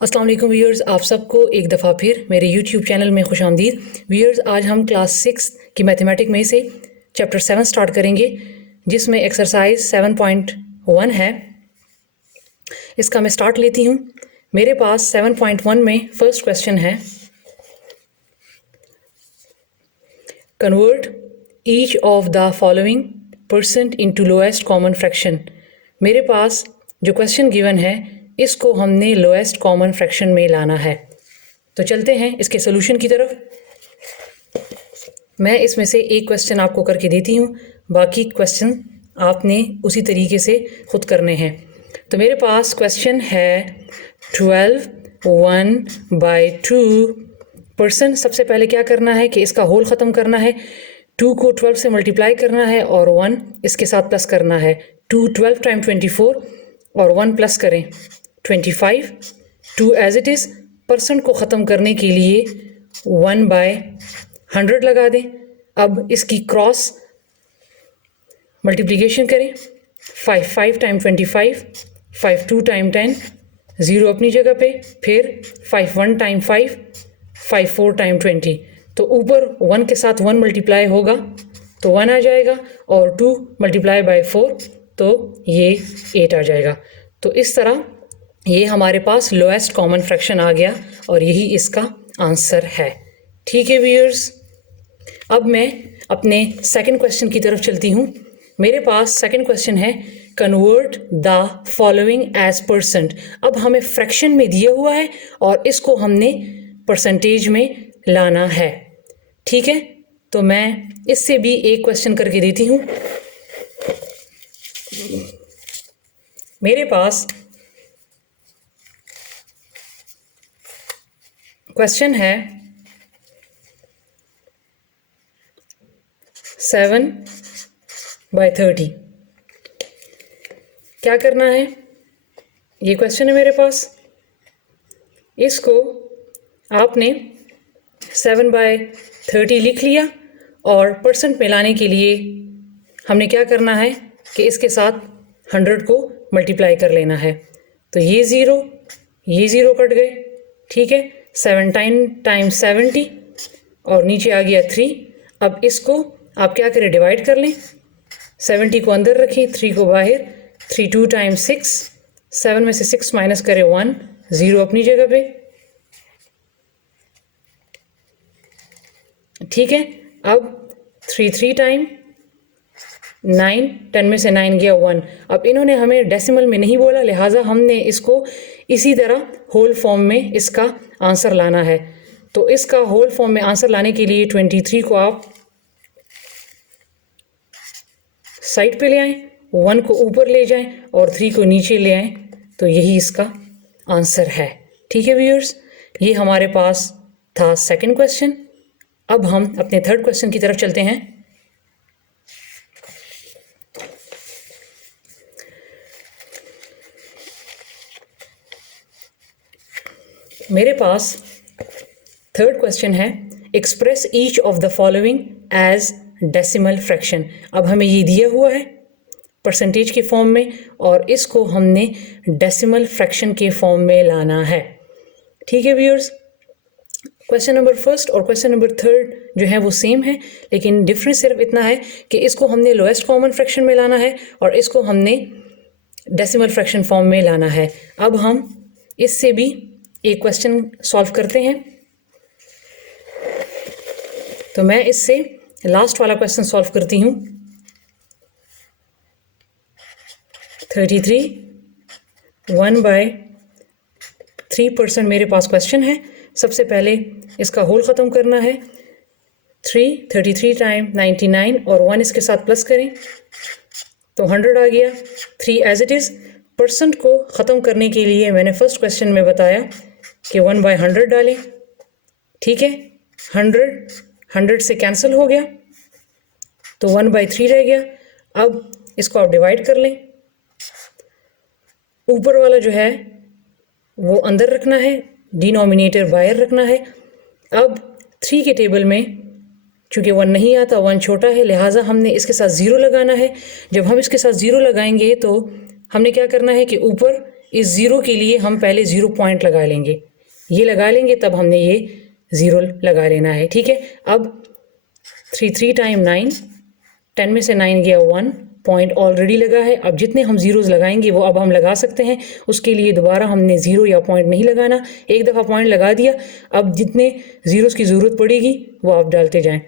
अस्सलाम वालेकुम व्यूअर्स, आप सबको एक दफ़ा फिर मेरे यूट्यूब चैनल में खुशामदीद। व्यूअर्स, आज हम क्लास 6 की मैथमेटिक में से चैप्टर 7 स्टार्ट करेंगे, जिसमें एक्सरसाइज 7.1 है। इसका मैं स्टार्ट लेती हूँ। मेरे पास 7.1 में फर्स्ट क्वेश्चन है, convert each of the following percent into lowest common fraction. मेरे पास जो क्वेश्चन गिवन है, इसको हमने लोएस्ट कॉमन फ्रैक्शन में लाना है। तो चलते हैं इसके सोल्यूशन की तरफ। मैं इसमें से एक क्वेश्चन आपको करके देती हूँ, बाकी क्वेश्चन आपने उसी तरीके से खुद करने हैं। तो मेरे पास क्वेश्चन है 12 1/2%। सबसे पहले क्या करना है कि इसका होल ख़त्म करना है, 2 को 12 से मल्टीप्लाई करना है और 1 इसके साथ प्लस करना है। 2 12 टाइम 24 और 1 प्लस करें 25। 2 एज इट इज़। परसेंट को ख़त्म करने के लिए 1/100 लगा दें। अब इसकी क्रॉस मल्टीप्लिकेशन करें। 5 टाइम 25, 5 2 टाइम 10, 0 अपनी जगह पे, फिर 5 1 टाइम 5, 5 4 टाइम 20। तो ऊपर 1 के साथ 1 मल्टीप्लाई होगा तो 1 आ जाएगा, और 2 मल्टीप्लाई बाय 4 तो ये 8 आ जाएगा। तो इस तरह ये हमारे पास लोएस्ट कॉमन फ्रैक्शन आ गया और यही इसका आंसर है। ठीक है व्यूअर्स, अब मैं अपने सेकंड क्वेश्चन की तरफ चलती हूँ। मेरे पास सेकंड क्वेश्चन है, convert the following as percent. अब हमें फ्रैक्शन में दिया हुआ है और इसको हमने परसेंटेज में लाना है। ठीक है, तो मैं इससे भी एक क्वेश्चन करके देती हूँ। मेरे पास क्वेश्चन है 7/30। क्या करना है, ये क्वेश्चन है मेरे पास। इसको आपने 7/30 लिख लिया और परसेंट में लाने के लिए हमने क्या करना है कि इसके साथ 100 को मल्टीप्लाई कर लेना है। तो ये 0 कट गए। ठीक है, 7 टाइम 70 और नीचे आ गया 3। अब इसको आप क्या करें, डिवाइड कर लें। 70 को अंदर रखें, 3 को बाहर। 3 2 टाइम 6, 7 में से 6 माइनस करें 1, 0 अपनी जगह पे। ठीक है, अब 3 3 टाइम 9, 10 में से 9 गया 1। अब इन्होंने हमें डेसिमल में नहीं बोला, लिहाजा हमने इसको इसी तरह होल फॉर्म में इसका आंसर लाना है। तो इसका होल फॉर्म में आंसर लाने के लिए 23 को आप साइड पे ले आएं, 1 को ऊपर ले जाएं और 3 को नीचे ले आएं, तो यही इसका आंसर है। ठीक है व्यूअर्स, ये हमारे पास था सेकंड क्वेश्चन। अब हम अपने थर्ड क्वेश्चन की तरफ चलते हैं। मेरे पास थर्ड क्वेश्चन है, express each of the following as decimal fraction. अब हमें ये दिया हुआ है परसेंटेज के फॉर्म में और इसको हमने डेसिमल फ्रैक्शन के फॉर्म में लाना है। ठीक है व्यूअर्स, क्वेश्चन नंबर फर्स्ट और क्वेश्चन नंबर थर्ड जो है वो सेम है, लेकिन डिफरेंस सिर्फ इतना है कि इसको हमने लोएस्ट कॉमन फ्रैक्शन में लाना है और इसको हमने डेसिमल फ्रैक्शन फॉर्म में लाना है। अब हम इससे भी एक क्वेश्चन सॉल्व करते हैं। तो मैं इससे लास्ट वाला क्वेश्चन सॉल्व करती हूँ। 33 1/3% मेरे पास क्वेश्चन है। सबसे पहले इसका होल ख़त्म करना है। 33 टाइम 99 और 1 इसके साथ प्लस करें तो 100 आ गया। 3 एज इट इज़। परसेंट को ख़त्म करने के लिए मैंने फर्स्ट क्वेश्चन में बताया कि 1/100 डालें। ठीक है, 100 से कैंसिल हो गया तो 1/3 रह गया। अब इसको आप डिवाइड कर लें। ऊपर वाला जो है वो अंदर रखना है, डिनोमिनेटर बाहर रखना है। अब 3 के टेबल में चूँकि 1 नहीं आता, 1 छोटा है, लिहाजा हमने इसके साथ 0 लगाना है। जब हम इसके साथ 0 लगाएंगे तो हमने क्या करना है कि ऊपर इस ज़ीरो के लिए हम पहले ज़ीरो पॉइंट लगा लेंगे, ये लगा लेंगे, तब हमने ये ज़ीरो लगा लेना है, ठीक है। अब 3 टाइम 9, 10 में से 9 गया 1, पॉइंट ऑलरेडी लगा है। अब जितने हम ज़ीरोज़ लगाएंगे वो अब हम लगा सकते हैं, उसके लिए दोबारा हमने ज़ीरो या पॉइंट नहीं लगाना, एक दफ़ा पॉइंट लगा दिया। अब जितने ज़ीरोज़ की ज़रूरत पड़ेगी वो आप डालते जाएं।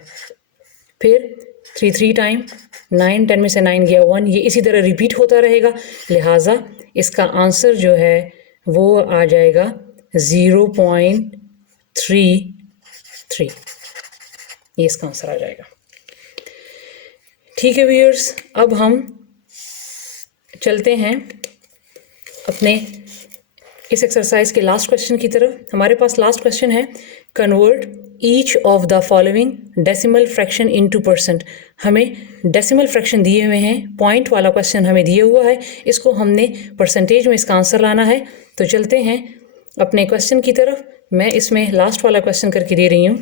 फिर 3 टाइम 9, 10 में से 9 गया 1, ये इसी तरह रिपीट होता रहेगा, लिहाजा इसका आंसर जो है वो आ जाएगा 0.33, ये इसका आंसर आ जाएगा। ठीक है व्यूअर्स, अब हम चलते हैं अपने इस एक्सरसाइज के लास्ट क्वेश्चन की तरफ। हमारे पास लास्ट क्वेश्चन है, convert each of the following decimal fraction into percent. हमें डेसिमल फ्रैक्शन दिए हुए हैं, पॉइंट वाला क्वेश्चन हमें दिया हुआ है, इसको हमने परसेंटेज में इसका आंसर लाना है। तो चलते हैं अपने क्वेश्चन की तरफ। मैं इसमें लास्ट वाला क्वेश्चन करके दे रही हूँ।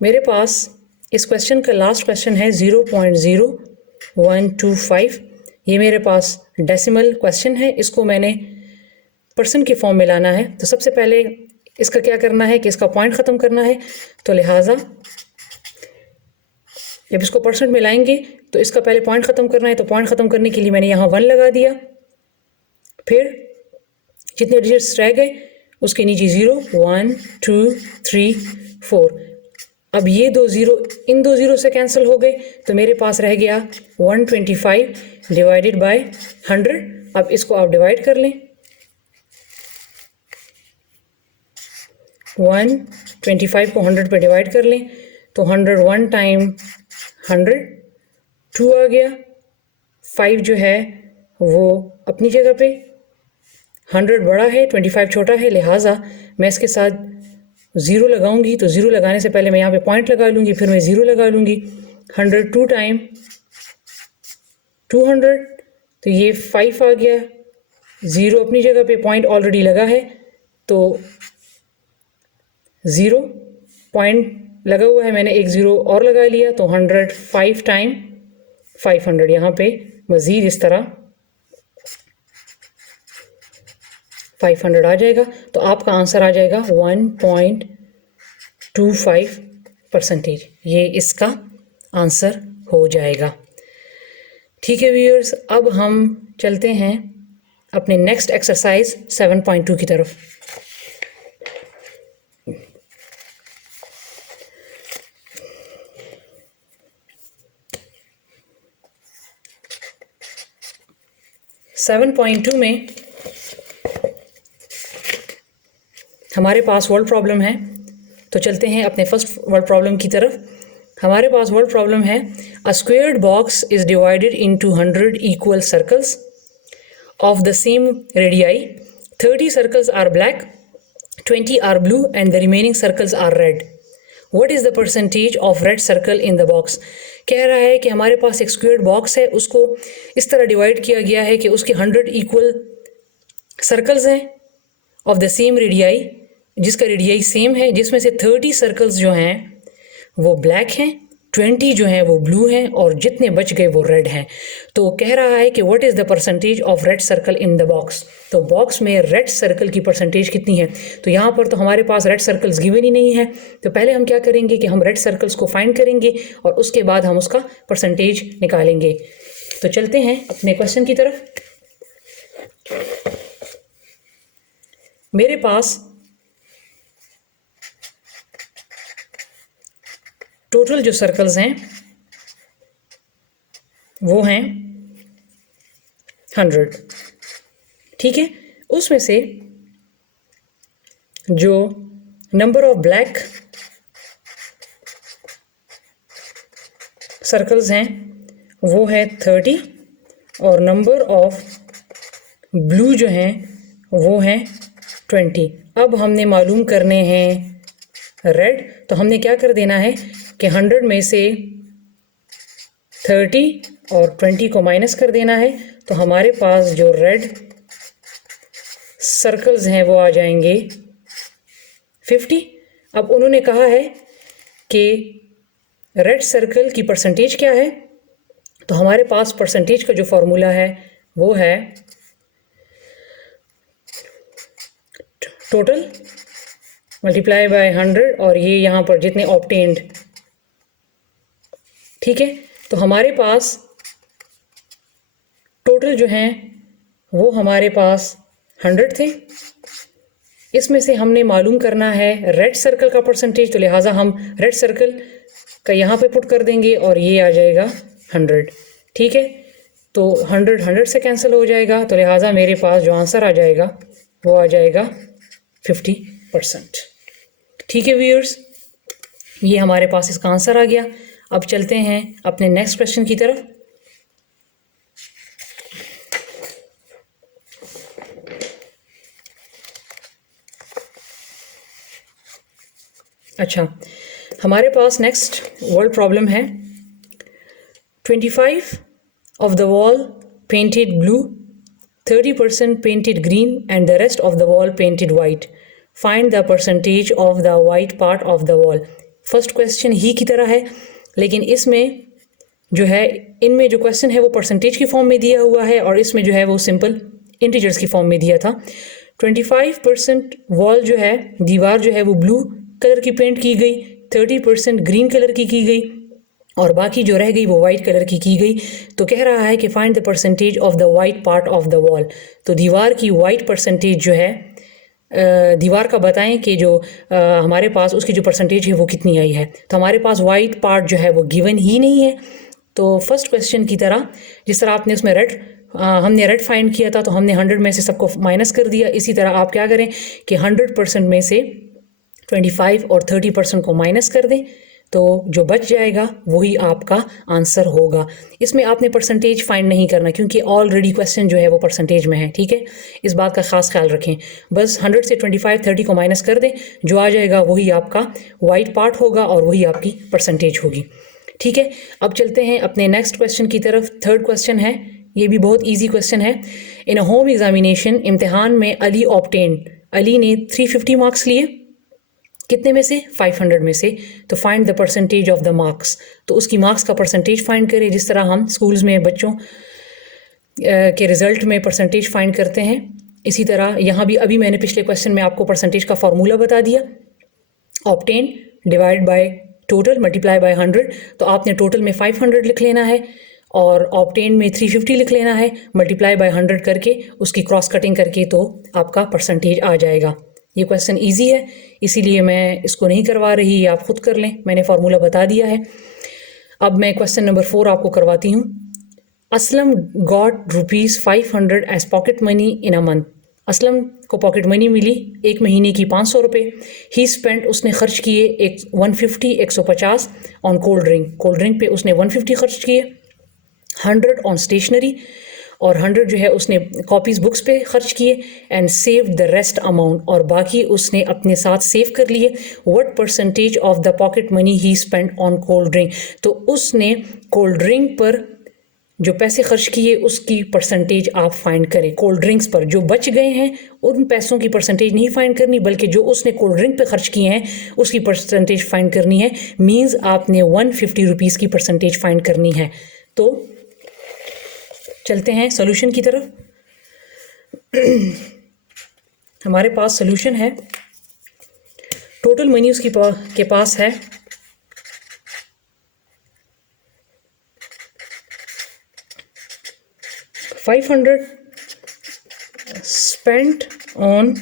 मेरे पास इस क्वेश्चन का लास्ट क्वेश्चन है 0.0125। ये मेरे पास डेसिमल क्वेश्चन है, इसको मैंने परसेंट के फॉर्म में लाना है। तो सबसे पहले इसका क्या करना है कि इसका पॉइंट ख़त्म करना है। तो लिहाजा जब इसको परसेंट में लाएंगे तो इसका पहले पॉइंट ख़त्म करना है। तो पॉइंट ख़त्म करने के लिए मैंने यहाँ 1 लगा दिया, फिर जितने डिजिट्स रह गए उसके नीचे 0, 1, 2, 3, 4। अब ये दो ज़ीरो इन दो ज़ीरो से कैंसिल हो गए, तो मेरे पास रह गया 125 डिवाइडेड बाय 100। अब इसको आप डिवाइड कर लें, 125 को 100 पे डिवाइड कर लें तो 101 टाइम 100 2 आ गया। 5 जो है वो अपनी जगह पे, 100 बड़ा है 25 छोटा है, लिहाजा मैं इसके साथ ज़ीरो लगाऊंगी। तो ज़ीरो लगाने से पहले मैं यहाँ पे पॉइंट लगा लूँगी, फिर मैं ज़ीरो लगा लूँगी। 102 टाइम 200, तो ये 5 आ गया, ज़ीरो अपनी जगह पे, पॉइंट ऑलरेडी लगा है, तो ज़ीरो पॉइंट लगा हुआ है, मैंने एक ज़ीरो और लगा लिया। तो 105 टाइम 500, यहाँ पे मज़ीद इस तरह 500 आ जाएगा। तो आपका आंसर आ जाएगा 1.25%। ये इसका आंसर हो जाएगा। ठीक है व्यूअर्स, अब हम चलते हैं अपने नेक्स्ट एक्सरसाइज 7.2 की तरफ। सेवन पॉइंट टू में हमारे पास वर्ड प्रॉब्लम है। तो चलते हैं अपने फर्स्ट वर्ड प्रॉब्लम की तरफ। हमारे पास वर्ड प्रॉब्लम है, a squared box is divided into 100 equal circles of the same radii. 30 circles are black, 20 are blue and the remaining circles are red. What is the percentage of red circle in the box. कह रहा है कि हमारे पास एक squared box है, उसको इस तरह डिवाइड किया गया है कि उसके 100 इक्वल सर्कल्स हैं ऑफ द सेम रेडियाई, जिसका रेडियाई सेम है, जिसमें से 30 सर्कल्स जो हैं वो ब्लैक हैं, 20 जो हैं वो ब्लू हैं और जितने बच गए वो रेड हैं। तो कह रहा है कि what is the percentage of red circle in the box. तो बॉक्स में रेड सर्कल की परसेंटेज कितनी है। तो यहाँ पर तो हमारे पास रेड सर्कल्स गिवन ही नहीं है। तो पहले हम क्या करेंगे कि हम रेड सर्कल्स को फाइंड करेंगे और उसके बाद हम उसका परसेंटेज निकालेंगे। तो चलते हैं अपने क्वेश्चन की तरफ। मेरे पास टोटल जो सर्कल्स हैं वो हैं 100, ठीक है। उसमें से जो नंबर ऑफ ब्लैक सर्कल्स हैं वो है 30 और नंबर ऑफ ब्लू जो हैं वो हैं 20। अब हमने मालूम करने हैं रेड। तो हमने क्या कर देना है कि 100 में से 30 और 20 को माइनस कर देना है। तो हमारे पास जो रेड सर्कल्स हैं वो आ जाएंगे 50। अब उन्होंने कहा है कि रेड सर्कल की परसेंटेज क्या है। तो हमारे पास परसेंटेज का जो फॉर्मूला है वो है टोटल मल्टीप्लाई बाय 100 और ये यहाँ पर जितने ऑब्टेन्ड, ठीक है। तो हमारे पास टोटल जो हैं वो हमारे पास 100 थे। इसमें से हमने मालूम करना है रेड सर्कल का परसेंटेज, तो लिहाजा हम रेड सर्कल का यहाँ पे पुट कर देंगे और ये आ जाएगा 100, ठीक है। तो 100 से कैंसिल हो जाएगा, तो लिहाजा मेरे पास जो आंसर आ जाएगा वो आ जाएगा 50%, ठीक है व्यूअर्स। ये हमारे पास इसका आंसर आ गया। अब चलते हैं अपने नेक्स्ट क्वेश्चन की तरफ। अच्छा, हमारे पास नेक्स्ट वर्ड प्रॉब्लम है 25 of the wall painted blue, 30% painted green and the rest of the wall painted white. Find the percentage of the white part of the wall. First question ही की तरह है, लेकिन इसमें जो है इनमें जो क्वेश्चन है वो परसेंटेज की फॉर्म में दिया हुआ है और इसमें जो है वो सिंपल इंटीजर्स की फॉर्म में दिया था। 25% वॉल जो है, दीवार जो है वो ब्लू कलर की पेंट की गई, 30% ग्रीन कलर की गई और बाकी जो रह गई वो वाइट कलर की गई। तो कह रहा है कि find the percentage of the white part of the wall. तो दीवार की वाइट परसेंटेज जो है, दीवार का बताएं कि जो हमारे पास उसकी जो परसेंटेज है वो कितनी आई है। तो हमारे पास वाइट पार्ट जो है वो गिवन ही नहीं है। तो फर्स्ट क्वेश्चन की तरह जिस तरह आपने उसमें हमने रेड फाइंड किया था, तो हमने 100 में से सबको माइनस कर दिया। इसी तरह आप क्या करें कि 100% में से 25 और 30% को माइनस कर दें, तो जो बच जाएगा वही आपका आंसर होगा। इसमें आपने परसेंटेज फाइंड नहीं करना क्योंकि ऑलरेडी क्वेश्चन जो है वो परसेंटेज में है, ठीक है। इस बात का ख़ास ख्याल रखें। बस 100 से 25 30 को माइनस कर दें, जो आ जाएगा वही आपका वाइट पार्ट होगा और वही आपकी परसेंटेज होगी, ठीक है। अब चलते हैं अपने नेक्स्ट क्वेश्चन की तरफ। थर्ड क्वेश्चन है, ये भी बहुत ईजी क्वेश्चन है। इन अ होम एग्जामिनेशन, इम्तिहान में अली ऑब्टेन्ड, अली ने 350 मार्क्स लिए, कितने में से? 500 में से। तो find the percentage of the marks. तो उसकी मार्क्स का परसेंटेज फाइंड करें, जिस तरह हम स्कूल्स में बच्चों के रिजल्ट में परसेंटेज फाइंड करते हैं। इसी तरह यहाँ भी अभी मैंने पिछले क्वेश्चन में आपको परसेंटेज का फॉर्मूला बता दिया, obtain divide by total multiply by 100। तो आपने टोटल में 500 लिख लेना है और ऑब्टेन में 350 लिख लेना है, मल्टीप्लाई बाय 100 करके उसकी क्रॉस कटिंग करके तो आपका परसेंटेज आ जाएगा। ये क्वेश्चन इजी है, इसीलिए मैं इसको नहीं करवा रही, आप खुद कर लें, मैंने फार्मूला बता दिया है। अब मैं क्वेश्चन नंबर 4 आपको करवाती हूँ। Aslam got ₹500 as pocket money in a month. Aslam को पॉकेट मनी मिली एक महीने की 500 रुपये। ही स्पेंट, उसने खर्च किए 150 on cold drink, cold drink पे उसने 150 खर्च किए, 100 ऑन स्टेशनरी और 100 जो है उसने कॉपीज़ बुक्स पे खर्च किए, and save the rest amount, और बाकी उसने अपने साथ सेव कर लिए। What percentage of the pocket money he spend on cold drink. तो उसने कोल्ड ड्रिंक पर जो पैसे खर्च किए उसकी परसेंटेज आप फाइंड करें। कोल्ड ड्रिंक्स पर जो बच गए हैं उन पैसों की परसेंटेज नहीं फाइंड करनी, बल्कि जो उसने कोल्ड ड्रिंक पे खर्च किए हैं उसकी परसेंटेज फाइंड करनी है। मीन्स आपने 150 रुपीज़ की परसेंटेज फाइंड करनी है। तो चलते हैं सॉल्यूशन की तरफ। हमारे पास सॉल्यूशन है, टोटल मनी उसकी के पास है 500 स्पेंट ऑन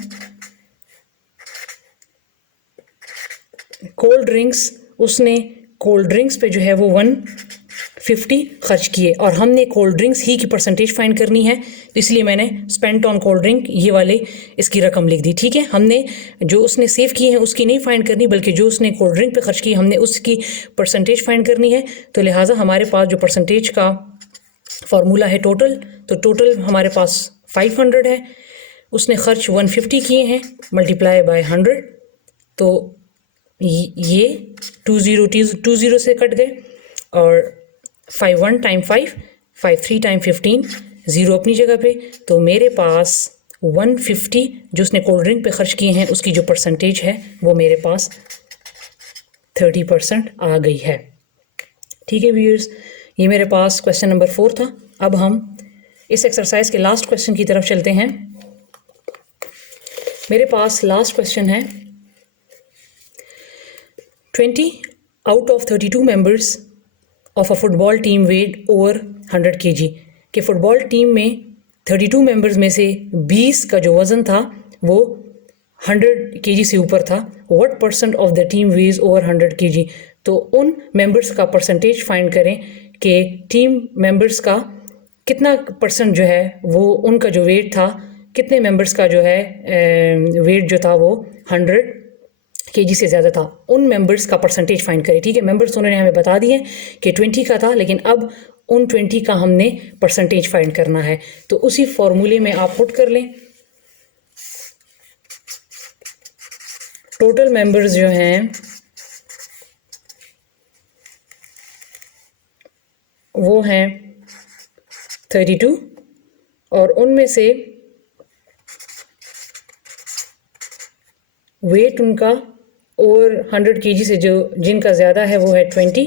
कोल्ड ड्रिंक्स। उसने कोल्ड ड्रिंक्स पे जो है वो 150 खर्च किए और हमने कोल्ड ड्रिंक्स ही की परसेंटेज फाइंड करनी है, तो इसलिए मैंने स्पेंट ऑन कोल्ड ड्रिंक ये वाले इसकी रकम लिख दी, ठीक है। हमने जो उसने सेव किए हैं उसकी नहीं फाइंड करनी, बल्कि जो उसने कोल्ड ड्रिंक पे खर्च की हमने उसकी परसेंटेज फाइंड करनी है। तो लिहाजा हमारे पास जो परसेंटेज का फॉर्मूला है टोटल, तो टोटल हमारे पास 500 है, उसने खर्च 150 किए हैं, मल्टीप्लाई बाय 100। तो ये 20 से कट गए और 51 टाइम 5, 53 टाइम 15, 0 अपनी जगह पे। तो मेरे पास 150 जो उसने कोल्ड ड्रिंक पे खर्च किए हैं उसकी जो परसेंटेज है वो मेरे पास 30% आ गई है, ठीक है व्यूअर्स। ये मेरे पास क्वेश्चन नंबर 4 था। अब हम इस एक्सरसाइज के लास्ट क्वेश्चन की तरफ चलते हैं। मेरे पास लास्ट क्वेश्चन है 20 out of 32 members of a football team weighed over 100 kg कि फुटबॉल टीम में 32 मेंबर्स में से 20 का जो वज़न था वो 100 kg से ऊपर था। What percent of the team weighs over 100 kg, तो उन मेंबर्स का परसेंटेज फाइंड करें कि टीम मेंबर्स का कितना परसेंट जो है वो उनका जो वेट था, कितने मेंबर्स का जो है वेट जो था वो 100 kg से ज़्यादा था। उन मेंबर्स का परसेंटेज फाइंड करें। ठीक है, मेंबर्स उन्होंने हमें बता दिए कि 20 का था, लेकिन अब उन 20 का हमने परसेंटेज फाइंड करना है। तो उसी फॉर्मूले में आप पुट कर लें। टोटल मेंबर्स जो हैं वो हैं 32 और उनमें से वेट उनका और 100 kg से जो जिनका ज़्यादा है वो है 20।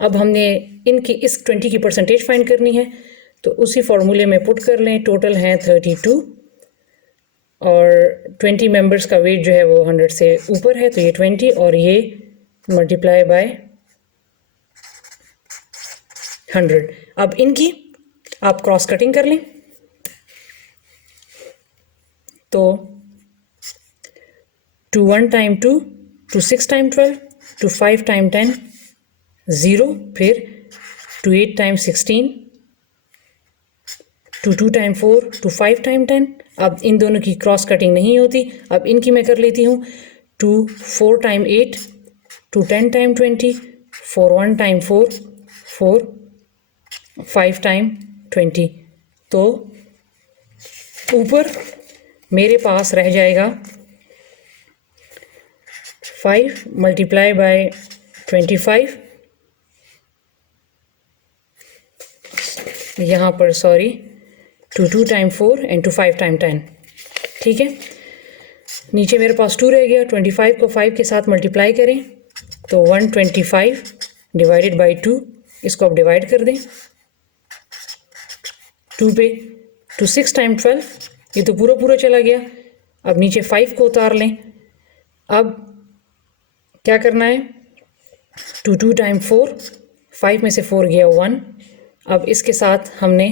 अब हमने इनकी इस 20 की परसेंटेज फाइंड करनी है, तो उसी फॉर्मूले में पुट कर लें। टोटल हैं 32 और 20 मेंबर्स का वेट जो है वो 100 से ऊपर है, तो ये 20 और ये मल्टीप्लाई बाय 100। अब इनकी आप क्रॉस कटिंग कर लें, तो 2 1 टाइम 2, 2 6 टाइम 12, 2 5 टाइम 10 0, फिर 2 8 टाइम 16, 2 2 टाइम 4, 2 5 टाइम 10। अब इन दोनों की क्रॉस कटिंग नहीं होती, अब इनकी मैं कर लेती हूँ। 2 4 टाइम 8, 2 10 टाइम 20, 4 1 टाइम 4, 4 5 टाइम 20। तो ऊपर मेरे पास रह जाएगा 5 मल्टीप्लाई बाय 25, यहाँ पर सॉरी 2 2 टाइम 4 एंड 2 5 टाइम 10। ठीक है, नीचे मेरे पास 2 रह गया। 25 को 5 के साथ मल्टीप्लाई करें तो 125 डिवाइडेड बाय 2, इसको आप डिवाइड कर दें 2 पे। 2 6 टाइम 12, ये तो पूरा पूरा चला गया। अब नीचे 5 को उतार लें। अब क्या करना है, 2 2 टाइम 4, 5 में से 4 गया 1। अब इसके साथ हमने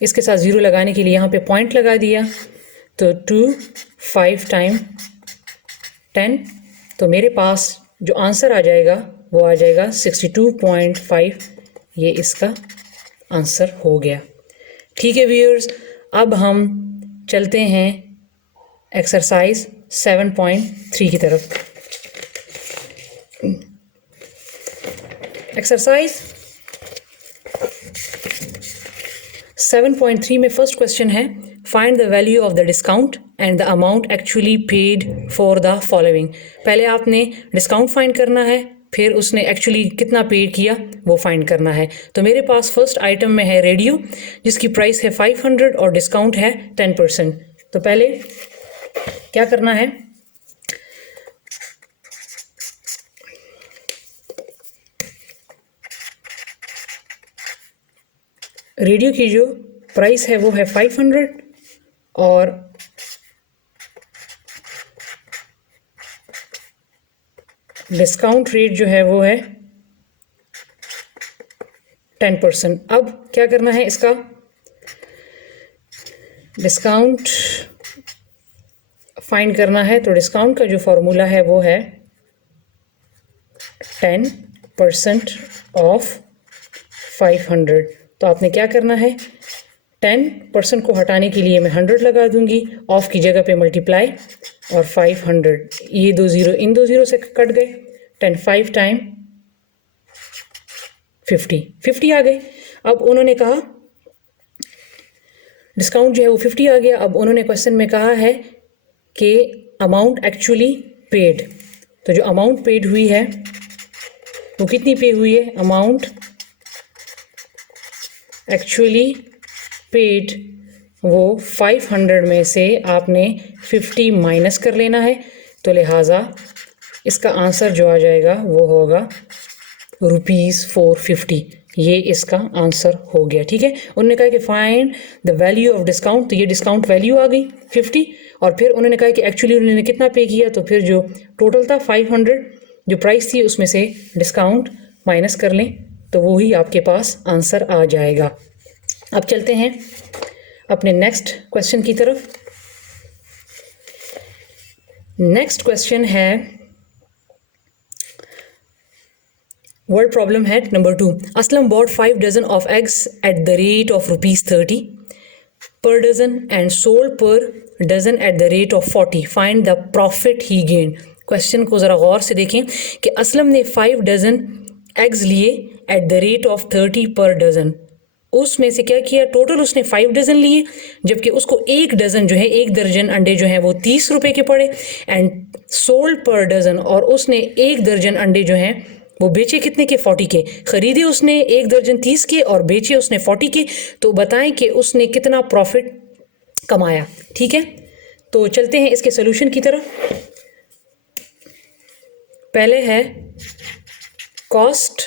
इसके साथ 0 लगाने के लिए यहाँ पे पॉइंट लगा दिया, तो 2 5 टाइम 10, तो मेरे पास जो आंसर आ जाएगा वो आ जाएगा 62.5। ये इसका आंसर हो गया। ठीक है व्यूअर्स, अब हम चलते हैं एक्सरसाइज 7.3 की तरफ। एक्सरसाइज 7.3 में फर्स्ट क्वेश्चन है, find the value of the discount and the amount actually paid for the following. पहले आपने डिस्काउंट फाइंड करना है, फिर उसने एक्चुअली कितना पे किया वो फाइंड करना है। तो मेरे पास फर्स्ट आइटम में है रेडियो, जिसकी प्राइस है 500 और डिस्काउंट है 10%। तो पहले क्या करना है, रेडियो की जो प्राइस है वो है 500 और डिस्काउंट रेट जो है वो है 10%। अब क्या करना है, इसका डिस्काउंट फाइंड करना है। तो डिस्काउंट का जो फॉर्मूला है वो है 10% ऑफ 500। तो आपने क्या करना है, 10% को हटाने के लिए मैं 100 लगा दूंगी, ऑफ की जगह पे मल्टीप्लाई और 500, ये 2 0 इन 2 0 से कट गए। 10 5 टाइम 50 आ गए। अब उन्होंने कहा डिस्काउंट जो है वो 50 आ गया। अब उन्होंने क्वेश्चन में कहा है कि अमाउंट एक्चुअली पेड, तो जो अमाउंट पेड हुई है वो कितनी पे हुई है, अमाउंट एक्चुअली पेड वो 500 में से आपने 50 माइनस कर लेना है। तो लिहाजा इसका आंसर जो आ जाएगा वो होगा ₹450। ये इसका आंसर हो गया। ठीक है, उन्होंने कहा कि find the value of discount, तो ये डिस्काउंट वैल्यू आ गई 50, और फिर उन्होंने कहा कि एक्चुअली उन्होंने कितना पे किया, तो फिर जो टोटल था 500 जो प्राइस थी उसमें से डिस्काउंट माइनस कर लें तो वो ही आपके पास आंसर आ जाएगा। अब चलते हैं अपने नेक्स्ट क्वेश्चन की तरफ। नेक्स्ट क्वेश्चन है, वर्ड प्रॉब्लम है number 2। Aslam bought 5 dozen of eggs at the rate of ₹30 per dozen and sold per dozen at the rate of 40. Find the profit he gained. Question को ज़रा गौर से देखें कि असलम ने 5 डजन एग्स लिए at the rate of 30 per dozen. उसमें से क्या किया, टोटल उसने 5 डजन लिए, जबकि उसको एक डजन जो है, एक दर्जन अंडे जो हैं वो 30 रुपए के पड़े, एंड सोल्ड पर डजन, और उसने एक दर्जन अंडे जो हैं वो बेचे कितने के, 40 के। खरीदे उसने एक दर्जन 30 के और बेचे उसने 40 के। तो बताएं कि उसने कितना प्रॉफिट कमाया। ठीक है, तो चलते हैं इसके सोल्यूशन की तरफ। पहले है cost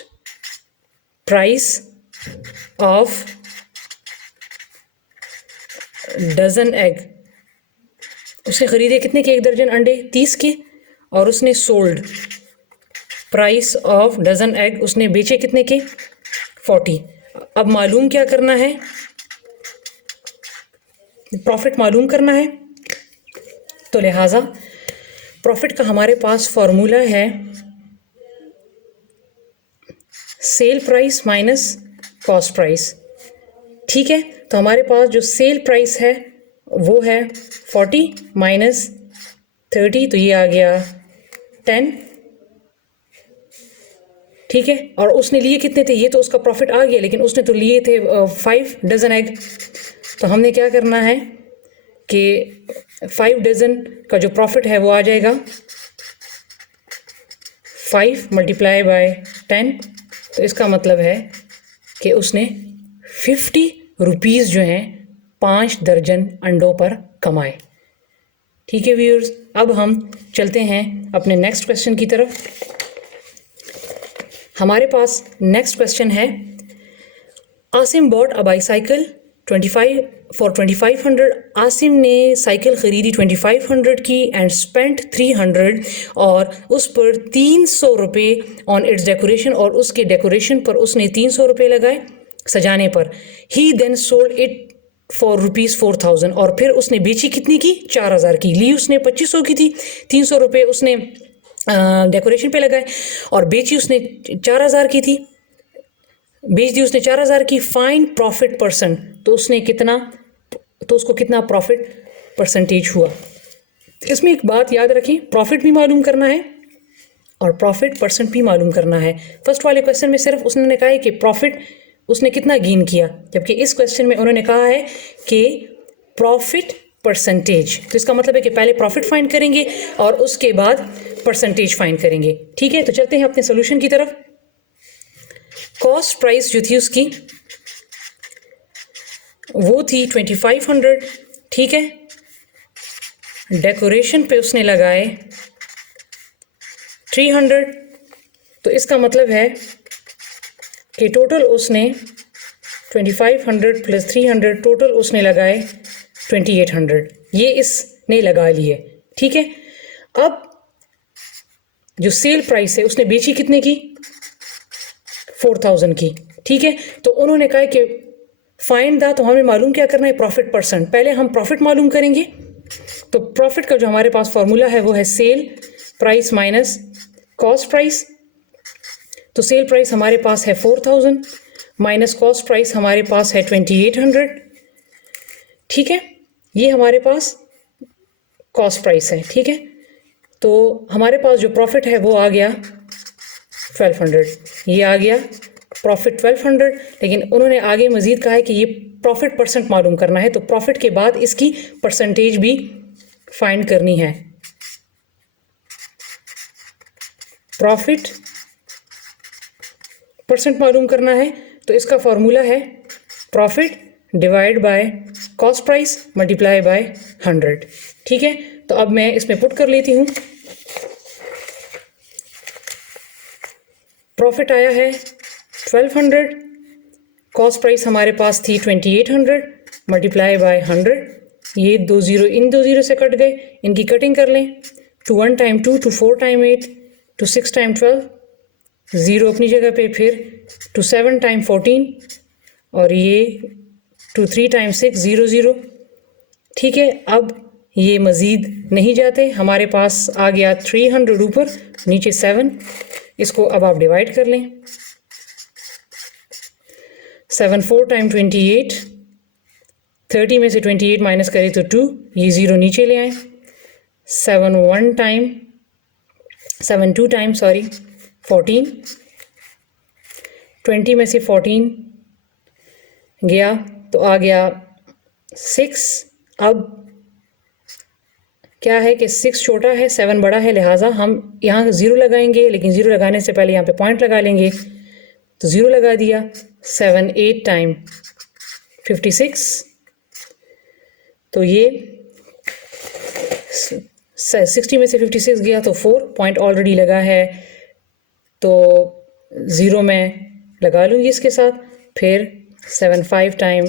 price of dozen egg. उसने खरीदे कितने के, एक दर्जन अंडे 30 के, और उसने sold price of dozen egg, उसने बेचे कितने के, 40। अब मालूम क्या करना है, प्रॉफिट मालूम करना है। तो लिहाजा प्रॉफिट का हमारे पास फॉर्मूला है sale price minus cost price. ठीक है, तो हमारे पास जो सेल प्राइस है वो है 40 माइनस 30, तो ये आ गया 10। ठीक है, और उसने लिए कितने थे, ये तो उसका प्रॉफिट आ गया, लेकिन उसने तो लिए थे 5 डजन एग। तो हमने क्या करना है कि 5 डजन का जो प्रॉफिट है वो आ जाएगा 5 मल्टीप्लाई बाय 10। तो इसका मतलब है कि उसने 50 रुपीज़ जो हैं 5 दर्जन अंडों पर कमाए। ठीक है व्यूअर्स, अब हम चलते हैं अपने नेक्स्ट क्वेश्चन की तरफ। हमारे पास नेक्स्ट क्वेश्चन है, Asim bought a bicycle 25 for 2500। Asim ने साइकिल ख़रीदी 2500 की एंड स्पेंट 300, और उस पर 300 रुपये ऑन इट्स डेकोरेशन, और उसके डेकोरेशन पर उसने 300 रुपये लगाए सजाने पर। ही देन सोल्ड इट फॉर ₹4000, और फिर उसने बेची कितनी की, 4000 की। ली उसने 2500 की थी, 300 रुपये उसने डेकोरेशन पे लगाए, और बेची उसने 4000 की थी, बेच दी उसने 4000 की। फाइन प्रॉफिट परसेंट, तो उसने कितना, तो उसको कितना प्रॉफिट परसेंटेज हुआ। इसमें एक बात याद रखें, प्रॉफिट भी मालूम करना है और प्रॉफिट परसेंट भी मालूम करना है। फर्स्ट वाले क्वेश्चन में सिर्फ उसने कहा है कि प्रॉफिट उसने कितना गेन किया, जबकि इस क्वेश्चन में उन्होंने कहा है कि प्रॉफिट परसेंटेज। तो इसका मतलब है कि पहले प्रॉफिट फाइंड करेंगे और उसके बाद परसेंटेज फाइंड करेंगे। ठीक है, तो चलते हैं अपने सोल्यूशन की तरफ। कॉस्ट प्राइस जो थी उसकी वो थी 2500। ठीक है, डेकोरेशन पे उसने लगाए 300, तो इसका मतलब है कि टोटल उसने 2500 प्लस 300, टोटल उसने लगाए 2800। ये इसने लगा लिए। ठीक है, अब जो सेल प्राइस है उसने बेची कितने की, 4000 की। ठीक है, तो उन्होंने कहा कि फाइंड द, तो हमें मालूम क्या करना है, प्रॉफिट परसेंट। पहले हम प्रॉफिट मालूम करेंगे, तो प्रॉफिट का जो हमारे पास फॉर्मूला है वो है sale price minus cost price. तो सेल प्राइस हमारे पास है 4000 माइनस कॉस्ट प्राइस हमारे पास है 2800। ठीक है, ये हमारे पास कॉस्ट प्राइस है। ठीक है, तो हमारे पास जो प्रॉफिट है वो आ गया 1200, ये आ गया प्रॉफिट 1200। लेकिन उन्होंने आगे मज़ीद कहा है कि ये प्रॉफिट परसेंट मालूम करना है, तो प्रॉफिट के बाद इसकी परसेंटेज भी फाइंड करनी है। प्रॉफिट परसेंट मालूम करना है, तो इसका फॉर्मूला है profit divide by cost price multiply by 100। ठीक है, तो अब मैं इसमें पुट कर लेती हूँ। प्रॉफिट आया है 1200 कॉस्ट प्राइस हमारे पास थी 2800 मल्टीप्लाई बाय 100, ये 2 ज़ीरो इन 2 ज़ीरो से कट गए, इनकी कटिंग कर लें, two 1 time 2, two 4 time 8, two 6 time 12, zero अपनी जगह पे, फिर टू 7 टाइम 14 और ये टू 3 टाइम 6, 0 0। ठीक है, अब ये मज़ीद नहीं जाते, हमारे पास आ गया 300 ऊपर, नीचे 7, इसको अब आप डिवाइड कर लें, 7 4 टाइम 28, 30 में से 28 माइनस करें तो 2, ये 0 नीचे ले आए, 7 2 टाइम 14, 20 में से 14 गया तो आ गया 6। अब क्या है कि 6 छोटा है, 7 बड़ा है, लिहाजा हम यहाँ 0 लगाएंगे, लेकिन 0 लगाने से पहले यहाँ पे पॉइंट लगा लेंगे, तो 0 लगा दिया, 7 8 टाइम 56, तो ये 60 में से 56 गया तो 4, पॉइंट ऑलरेडी लगा है तो 0 में लगा लूँगी इसके साथ, फिर 7 5 टाइम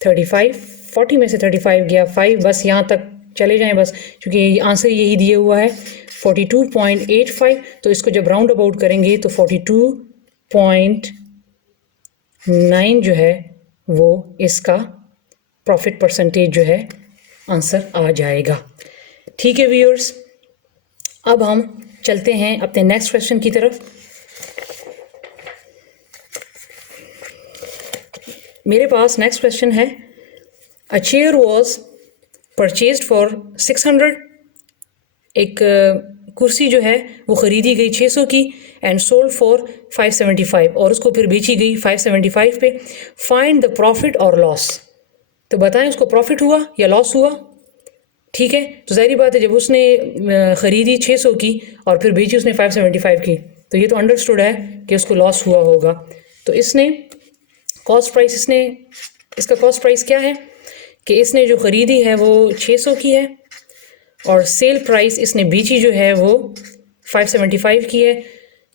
35, 40 में से 35 गया 5, बस यहाँ तक चले जाएं बस, क्योंकि आंसर यही दिया हुआ है 42.85, तो इसको जब राउंड अबाउट करेंगे तो 42.9 जो है वो इसका प्रॉफिट परसेंटेज जो है आंसर आ जाएगा। ठीक है व्यूअर्स, अब हम चलते हैं अपने नेक्स्ट क्वेश्चन की तरफ। मेरे पास नेक्स्ट क्वेश्चन है, अ चेयर वॉज परचेज्ड फॉर 600, एक कुर्सी जो है वो ख़रीदी गई 600 की, एंड सोल्ड फॉर 575, और उसको फिर बेची गई 575 पे। फाइंड द प्रॉफिट और लॉस, तो बताएं उसको प्रॉफिट हुआ या लॉस हुआ। ठीक है, तो ज़ाहिर बात है जब उसने ख़रीदी 600 की और फिर बेची उसने 575 की, तो ये तो अंडरस्टूड है कि उसको लॉस हुआ होगा। तो इसने कॉस्ट प्राइस, इसका कॉस्ट प्राइस क्या है कि इसने जो ख़रीदी है वो 600 की है और सेल प्राइस इसने बेची जो है वो 575 की है।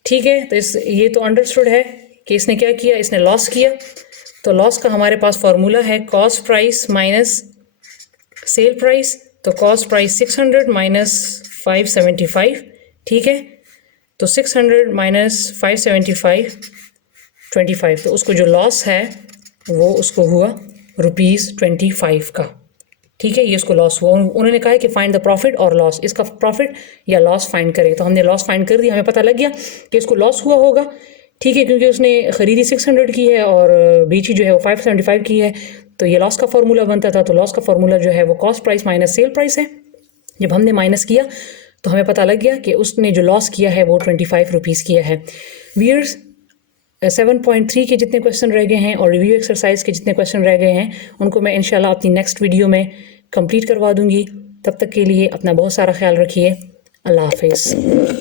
ठीक है, तो ये तो अंडरस्टूड है कि इसने क्या किया, इसने लॉस किया। तो लॉस का हमारे पास फार्मूला है cost price minus sale price, तो कॉस्ट प्राइस 600 माइनस 575। ठीक है, तो 600 माइनस 575 25, तो उसको जो लॉस है वो उसको हुआ ₹25 का। ठीक है, ये उसको लॉस हुआ। उन्होंने कहा है कि फाइंड द प्रॉफिट और लॉस, इसका प्रॉफिट या लॉस फाइंड करें, तो हमने लॉस फाइंड कर दिया, हमें पता लग गया कि इसको लॉस हुआ होगा। ठीक है, क्योंकि उसने ख़रीदी 600 की है और बेची जो है वो 575 की है, तो ये लॉस का फार्मूला बनता था। तो लॉस का फार्मूला जो है वो cost price minus sale price है। जब हमने माइनस किया तो हमें पता लग गया कि उसने जो लॉस किया है वो ₹25 किया है। व्यूअर्स, 7.3 के जितने क्वेश्चन रह गए हैं और रिव्यू एक्सरसाइज के जितने क्वेश्चन रह गए हैं उनको मैं इंशाल्लाह अपनी नेक्स्ट वीडियो में कंप्लीट करवा दूंगी। तब तक के लिए अपना बहुत सारा ख्याल रखिए। अल्लाह हाफिज़।